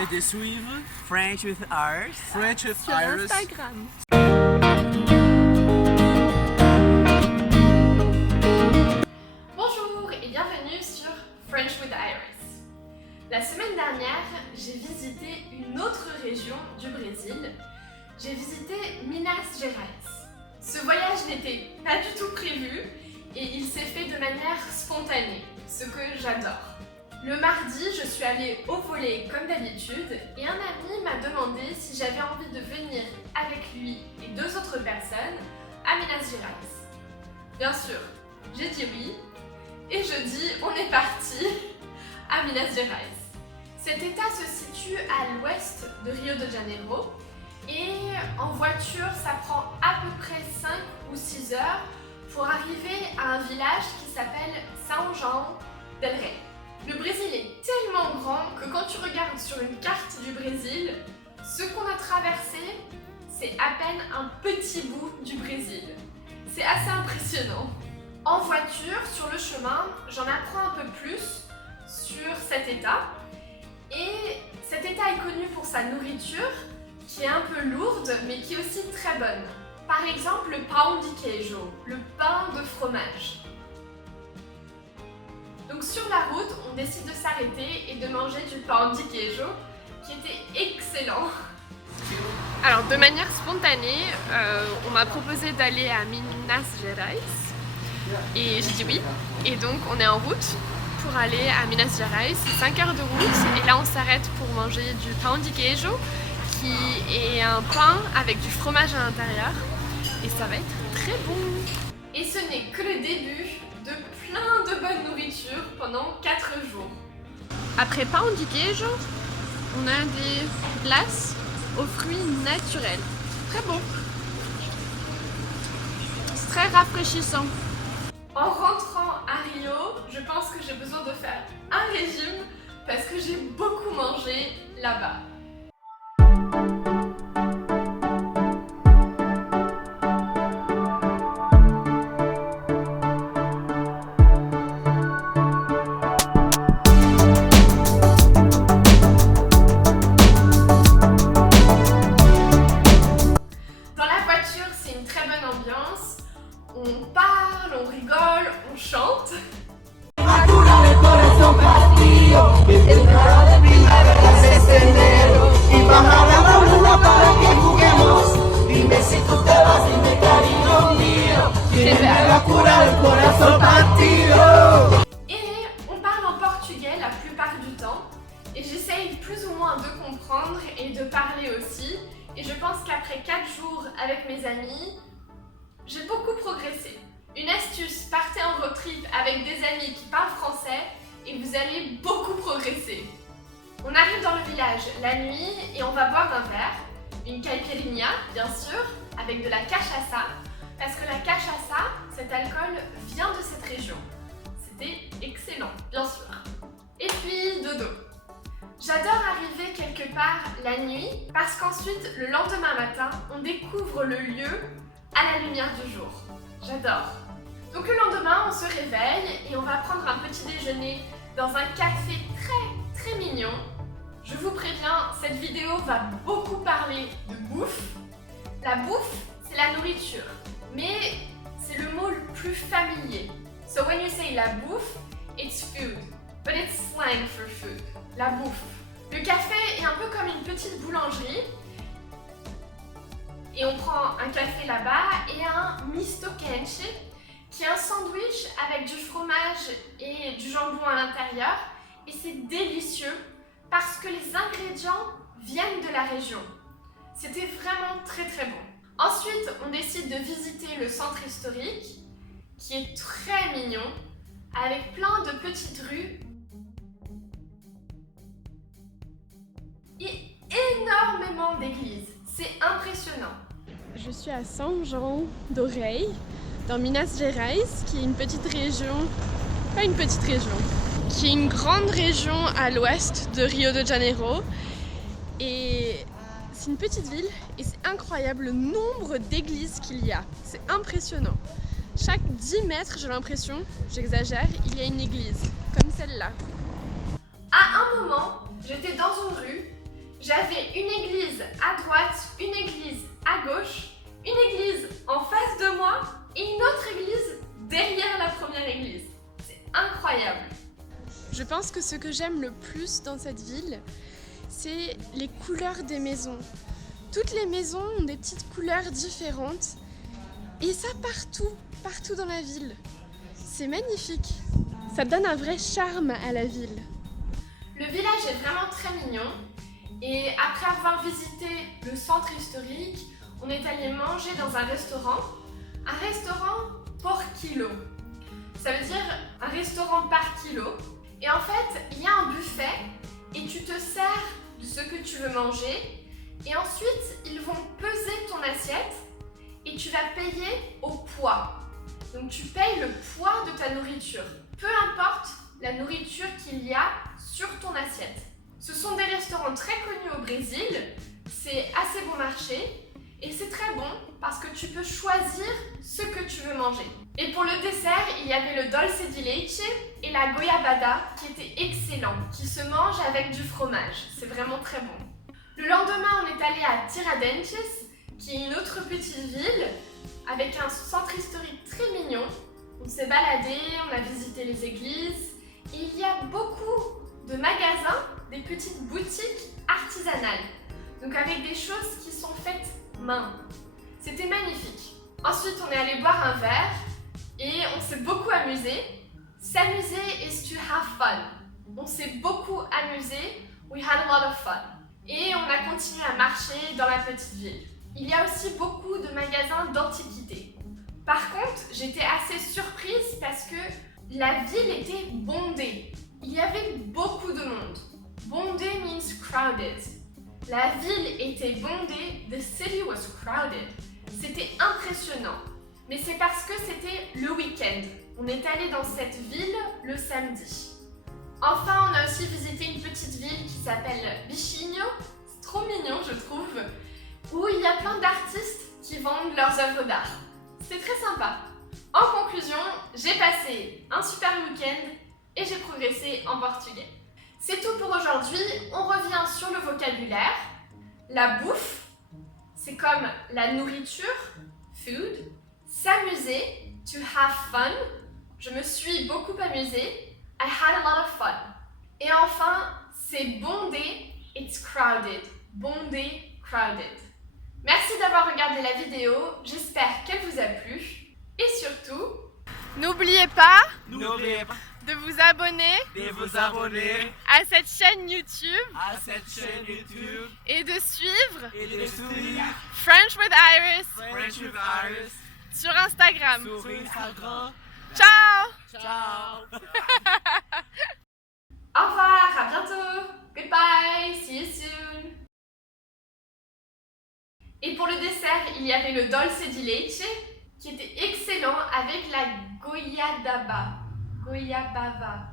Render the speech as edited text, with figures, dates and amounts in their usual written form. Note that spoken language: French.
et de suivre French with Iris sur Instagram. Bonjour et bienvenue sur French with Iris. La semaine dernière, j'ai visité une autre région du Brésil. J'ai visité Minas Gerais. Ce voyage n'était pas du tout prévu et il s'est fait de manière spontanée, ce que j'adore. Le mardi, je suis allée au volley comme d'habitude et un ami m'a demandé si j'avais envie de venir avec lui et 2 autres personnes à Minas Gerais. Bien sûr, j'ai dit oui et jeudi, on est parti à Minas Gerais. Cet état se situe à l'ouest de Rio de Janeiro et en voiture, ça prend à peu près 5 ou 6 heures pour arriver à un village qui s'appelle São João del Rei. Le Brésil est tellement grand que quand tu regardes sur une carte du Brésil, ce qu'on a traversé, c'est à peine un petit bout du Brésil. C'est assez impressionnant. En voiture, sur le chemin, j'en apprends un peu plus sur cet état. Et cet état est connu pour sa nourriture, qui est un peu lourde, mais qui est aussi très bonne. Par exemple, le pão de queijo, le pain de fromage. Donc sur la route, on décide de s'arrêter et de manger du pão de queijo, qui était excellent. Alors de manière spontanée, on m'a proposé d'aller à Minas Gerais et j'ai dit oui. Et donc on est en route pour aller à Minas Gerais, c'est 5 heures de route et là on s'arrête pour manger du pão de queijo, qui est un pain avec du fromage à l'intérieur et ça va être très bon. Et ce n'est que le début de plein de bonne nourriture pendant 4 jours. Après pão de queijo, on a des glaces aux fruits naturels. Très bon. C'est très rafraîchissant. En rentrant à Rio, je pense que j'ai besoin de faire un régime parce que j'ai beaucoup mangé là-bas. On parle, on rigole, on chante. Et on parle en portugais la plupart du temps. Et j'essaye plus ou moins de comprendre et de parler aussi. Et je pense qu'après 4 jours avec mes amis, j'ai beaucoup progressé. Une astuce, partez en road trip avec des amis qui parlent français et vous allez beaucoup progresser. On arrive dans le village la nuit et on va boire un verre, une caipirinha bien sûr, avec de la cachaça, parce que la cachaça, cet alcool vient de cette région. C'était excellent, bien sûr. Et puis dodo. J'adore arriver quelque part la nuit parce qu'ensuite, le lendemain matin, on découvre le lieu à la lumière du jour. J'adore. Donc le lendemain, on se réveille et on va prendre un petit déjeuner dans un café très mignon. Je vous préviens, cette vidéo va beaucoup parler de bouffe. La bouffe, c'est la nourriture, mais c'est le mot le plus familier. So when you say la bouffe, it's food, but it's slang for food. La bouffe. Le café est un peu comme une petite boulangerie. Et on prend un café là-bas et un misto quente, qui est un sandwich avec du fromage et du jambon à l'intérieur. Et c'est délicieux parce que les ingrédients viennent de la région. C'était vraiment très bon. Ensuite, on décide de visiter le centre historique, qui est très mignon, avec plein de petites rues et énormément d'églises. C'est impressionnant. Je suis à São João del Rei, dans Minas Gerais, qui est une petite région, pas une petite région, qui est une grande région à l'ouest de Rio de Janeiro. Et c'est une petite ville et c'est incroyable le nombre d'églises qu'il y a. C'est impressionnant. Chaque 10 mètres, j'ai l'impression, j'exagère, il y a une église, comme celle-là. À un moment, j'étais dans une rue j'avais une église à droite, une église à gauche, une église en face de moi et une autre église derrière la première église. C'est incroyable. Je pense que ce que j'aime le plus dans cette ville, c'est les couleurs des maisons. Toutes les maisons ont des petites couleurs différentes et ça partout dans la ville. C'est magnifique. Ça donne un vrai charme à la ville. Le village est vraiment très mignon et après avoir visité le centre historique, on est allé manger dans un restaurant por kilo. Ça veut dire un restaurant par kilo. Et en fait, il y a un buffet et tu te sers de ce que tu veux manger et ensuite ils vont peser ton assiette et tu vas payer au poids. Donc tu payes le poids de ta nourriture, peu importe la nourriture qu'il y a sur ton assiette. Ce sont des restaurants très connus au Brésil, c'est assez bon marché et c'est très bon parce que tu peux choisir ce que tu veux manger. Et pour le dessert, il y avait le dulce de leche et la goiabada qui étaient excellents, qui se mangent avec du fromage. C'est vraiment très bon. Le lendemain, on est allé à Tiradentes, qui est une autre petite ville avec un centre historique très mignon. On s'est baladé, on a visité les églises et il y a beaucoup de magasins, des petites boutiques artisanales. Donc avec des choses qui sont faites main. C'était magnifique. Ensuite, on est allé boire un verre et on s'est beaucoup amusé. S'amuser is to have fun. On s'est beaucoup amusé. We had a lot of fun. Et on a continué à marcher dans la petite ville. Il y a aussi beaucoup de magasins d'antiquités. Par contre, j'étais assez surprise parce que la ville était bondée. Il y avait beaucoup de monde. Bondé means crowded. La ville était bondée. The city was crowded. C'était impressionnant. Mais c'est parce que c'était le week-end. On est allé dans cette ville le samedi. Enfin, on a aussi visité une petite ville qui s'appelle Bichinho. C'est trop mignon, je trouve. Où il y a plein d'artistes qui vendent leurs œuvres d'art. C'est très sympa. En conclusion, j'ai passé un super week-end et j'ai progressé en portugais. C'est tout pour aujourd'hui. On revient sur le vocabulaire. La bouffe, c'est comme la nourriture, food. S'amuser, to have fun. Je me suis beaucoup amusée. I had a lot of fun. Et enfin, c'est bondé, it's crowded. Bondé, crowded. Merci d'avoir regardé la vidéo. J'espère qu'elle vous a plu. Et surtout, N'oubliez pas N'oubliez pas de vous abonner de vous abonner à cette chaîne YouTube à cette chaîne YouTube et de suivre et de suivre French with Iris French with Iris sur Instagram. sur Instagram. Ciao! Ciao! au revoir, à bientôt. Goodbye, see you soon. Et pour le dessert, il y avait le dulce de leche qui était excellent avec la goiabada. Goiabada.